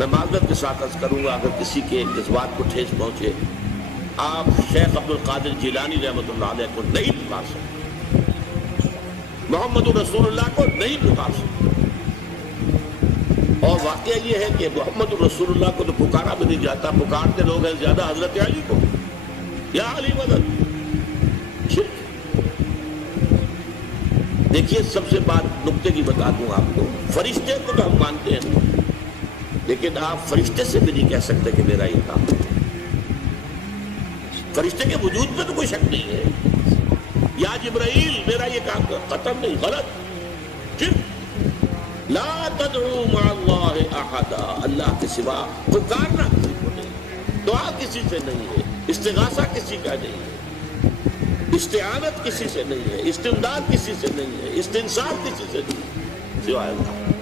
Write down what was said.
میں معذرت کے ساتھ عرض کروں گا اگر کسی کے جذبات کو ٹھیس پہنچے، آپ شیخ عبد القادر جیلانی رحمۃ اللہ علیہ کو نہیں پکار سکتے، محمد رسول اللہ کو نہیں پکار سکتے۔ اور واقعہ یہ ہے کہ محمد رسول اللہ کو تو پکارا بھی نہیں جاتا، پکارتے لوگ ہیں زیادہ حضرت علی کو، یا علی مدد۔ دیکھیے سب سے بات نقطے کی بتا دوں آپ کو، فرشتے کو تو ہم مانتے ہیں، لیکن آپ فرشتے سے بھی نہیں کہہ سکتے کہ میرا یہ کام ہے۔ فرشتے کے وجود پہ تو کوئی شک نہیں ہے، یا جبرائیل میرا یہ کام قطعاً نہیں، غلط۔ پھر لا تدعو مع اللہ احدا، اللہ کے سوا پکارنا کسی کو نہیں، دعا کسی سے نہیں ہے، استغاثہ کسی کا نہیں ہے، استعانت کسی سے نہیں ہے، استمداد کسی سے نہیں ہے، استنصار کسی سے نہیں ہے، سوائے اللہ۔